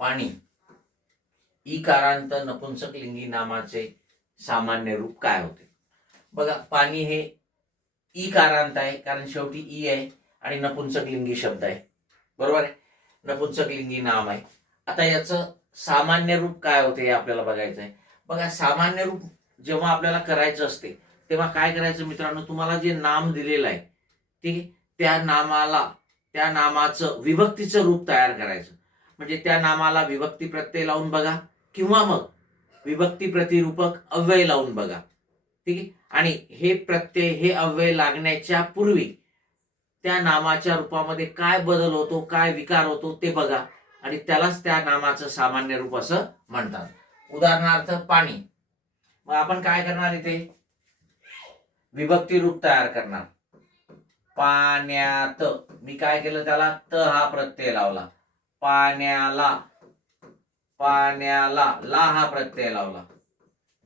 पाणी इकारांत नपुंसकलिंगी नामाचे सामान्य रूप काय होते? बघा, पाणी हे इकारांत आहे कारण शेवटी ई आहे आणि नपुंसकलिंगी शब्द आहे, बरोबर आहे, नपुंसकलिंगी नाम आहे. आता याचं सामान्य रूप काय होते हे आपल्याला बघायचं आहे. बघा, सामान्य रूप जेव्हा आपल्याला करायचं असते तेव्हा काय करायचं मित्रांनो, तुम्हाला जे नाम दिलेलं आहे, ठीक आहे, त्या नामाचं विभक्तीचं रूप तयार करायचं. म्हणजे त्या नामाला विभक्ती प्रत्यय लावून बघा किंवा मग विभक्ती प्रतिरूपक अव्यय लावून बघा, ठीक आहे. आणि हे प्रत्यय हे अव्यय लागण्याच्या पूर्वी त्या नामाच्या रूपामध्ये काय बदल होतो, काय विकार होतो ते बघा, आणि त्यालाच त्या नामाचं सामान्य रूप असं म्हणतात. उदाहरणार्थ पाणी. मग आपण काय करणार, इथे विभक्ती रूप तयार करणार. पाण्यात. मी काय केलं, त्याला त हा प्रत्यय लावला. पाण्याला, पाण्याला ला हा प्रत्यय लावला.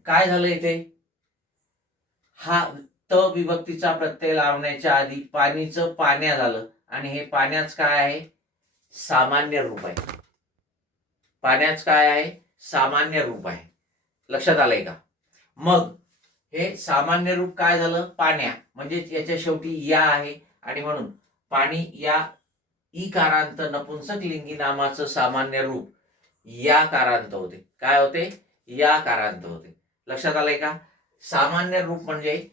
काय झालं इथे, हा त विभक्तीचा प्रत्यय लावण्याच्या आधी पाणीचं पाण्या झालं आणि हे पाण्याच काय आहे, सामान्य रूप आहे. पाण्याच काय आहे, सामान्य रूप आहे. लक्षात आलंय का? मग हे सामान्य रूप काय झालं, पाण्या, म्हणजे याच्या शेवटी या आहे आणि म्हणून पाणी या इकारांत नपुंसकलिंगी नामाचं सामान्य रूप या कारांत होते. काय होते, या कारांत होते. लक्षात आलंय का? सामान्य रूप म्हणजे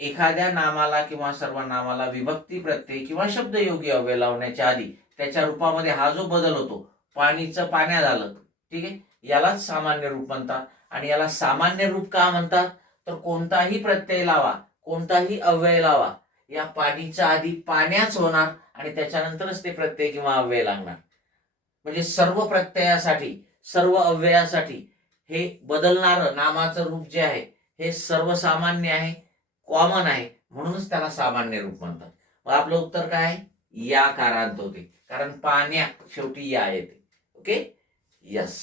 एखाद्या नामाला किंवा सर्व नामाला विभक्ती प्रत्यय किंवा शब्दयोगी अव्यय लावण्याच्या आधी त्याच्या रूपामध्ये हा जो बदल होतो, पाणीचं पाण्या झालं, ठीक आहे, यालाच सामान्य रूप म्हणतात. आणि याला सामान्य रूप का म्हणतात, तर कोणताही प्रत्यय लावा, कोणताही अव्यय लावा, या पाणीच्या आधी पाण्याच होणार आणि त्याच्यानंतरच ते प्रत्यय किंवा अव्यय लागणार. म्हणजे सर्व प्रत्ययासाठी, सर्व अव्ययासाठी हे बदलणारं नामाचं रूप जे आहे हे सर्वसामान्य आहे, कॉमन आहे, म्हणूनच त्याला सामान्य रूप म्हणतात. मग आपलं उत्तर काय आहे, या कारांत होते, कारण पाण्या शेवटी या येते. Okay, yes.